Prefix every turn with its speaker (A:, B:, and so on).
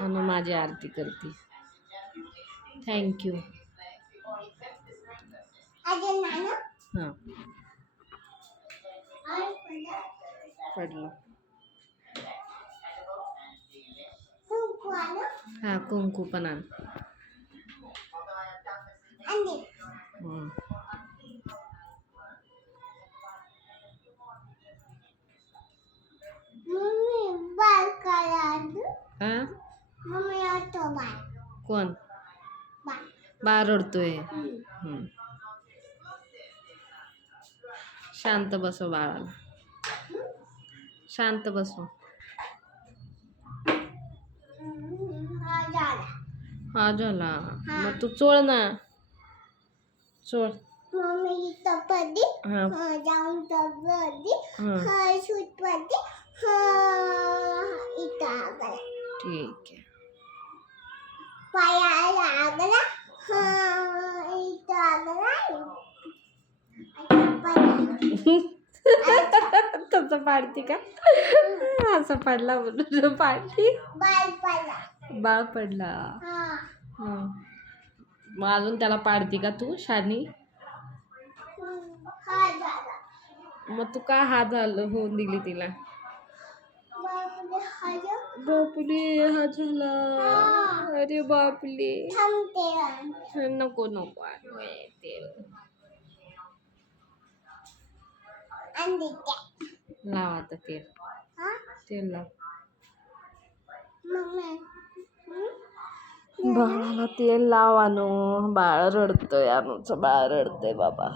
A: अनु माझी आरती करते. थँक्यू हां.
B: आणि
A: पडलं.
B: कुंकू आणं?
A: हा कुंकू पण आण.
B: आणि
A: हं. कोण? बाळ रडतोय. शांत बसव बाळाला. शांत बसव.
B: हा झाला.
A: हा मग तू चोळ ना. चोळ.
B: मम्मी
A: हा.
B: जाऊन
A: हं.
B: हा सूट आगला
A: ठीक आहे.
B: हा पडला.
A: तसं पाडते का? असं पडला म्हणून पाडली. बाळ पडला.
B: हा.
A: हं. मग अजून त्याला पाडते का तू शानी? मग तू का हा झालं होऊन दिली तिला?
B: हा
A: बापले हा झाला. अरे बापले नको नको. तेल. लाव आता तेल. तेल लाव. बाळाला तेल लाव आणू बाळ रडतोय आणूचं बाळ रडतंय बाबा.